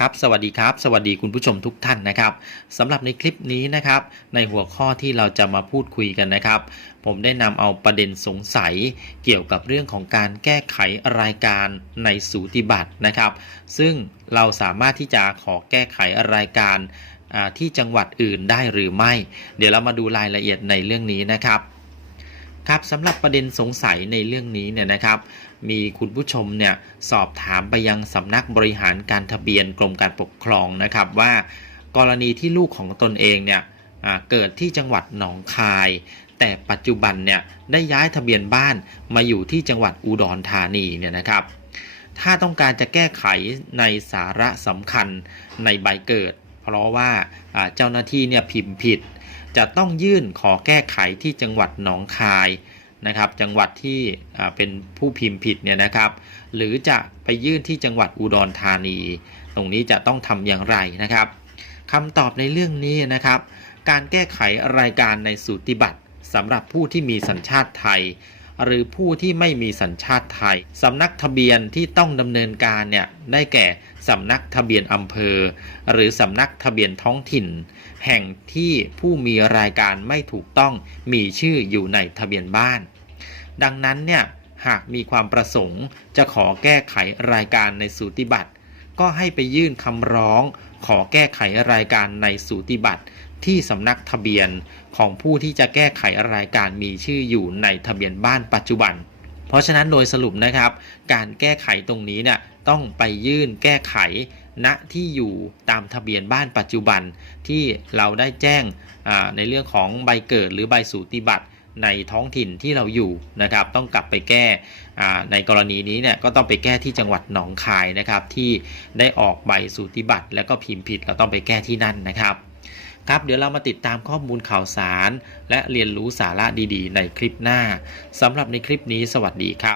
ครับสวัสดีครับ สวัสดีคุณผู้ชมทุกท่านนะครับสำหรับในคลิปนี้นะครับ ในหัวข้อที่เราจะมาพูดคุยกันนะครับ ผมได้นำเอาประเด็นสงสัย เกี่ยวกับเรื่องของการแก้ไขรายการในสูติบัตรนะครับ ซึ่งเราสามารถที่จะขอแก้ไขรายการที่จังหวัดอื่นได้หรือไม่ เดี๋ยวเรามาดูรายละเอียดในเรื่องนี้นะครับ ครับสำหรับประเด็นสงสัยในเรื่องนี้เนี่ยนะครับ มีคุณผู้ชมเนี่ยสอบถามไปยังสำนักบริหารการทะเบียนกรมการปกครองนะครับว่ากรณีที่ลูกของตนเองเนี่ยเกิดที่จังหวัดหนองคาย แต่ปัจจุบันเนี่ยได้ย้ายทะเบียนบ้านมาอยู่ที่จังหวัดอุดรธานีเนี่ยนะครับ ถ้าต้องการจะแก้ไขในสาระสำคัญในใบเกิด เพราะว่าอ่าเจ้าหน้าที่เนี่ยพิมพ์ผิด จะต้องยื่นขอแก้ไขที่จังหวัดหนองคายนะครับ จังหวัดที่เป็นผู้พิมพ์ผิดเนี่ยนะครับ หรือจะไปยื่นที่จังหวัดอุดรธานี ตรงนี้จะต้องทำอย่างไรนะครับคำตอบในเรื่องนี้นะครับ การแก้ไขรายการในสูติบัตรสำหรับผู้ที่มีสัญชาติไทย หรือผู้ที่ไม่มีสัญชาติไทย สำนักทะเบียนที่ต้องดำเนินการเนี่ยได้แก่สำนักทะเบียนอำเภอ หรือสำนักทะเบียนท้องถิ่น แห่งที่ผู้มีรายการไม่ถูกต้องมีชื่ออยู่ในทะเบียนบ้าน ดังนั้นเนี่ยหากมีความประสงค์จะขอแก้ไขรายการในสูติบัตรก็ให้ไปยื่นคำร้อง ขอแก้ไขรายการในสูติบัตรที่สำนักทะเบียนของผู้ที่จะแก้ไขรายการมีชื่ออยู่ในทะเบียนบ้านปัจจุบัน เพราะฉะนั้นโดยสรุปนะครับ การแก้ไขตรงนี้เนี่ยต้องไปยื่นแก้ไขณที่อยู่ตามทะเบียนบ้านปัจจุบันที่เราได้แจ้งในเรื่องของใบเกิดหรือใบสูติบัตร ในท้องถิ่นที่เราอยู่นะครับ ต้องกลับไปแก้อ่ในกรณีนี้เนี่ยก็ต้องไปแก้ที่จังหวัดหนองคายนะครับที่ได้ออกใบสูติบัตรแล้วก็พิมพ์ผิดเราต้องไปแก้ที่นั่นนะครับครับเดี๋ยวเรามาติดตามข้อมูลข่าวสาร และเรียนรู้สาระดีๆ ในคลิปหน้าสำหรับในคลิปนี้สวัสดีครับ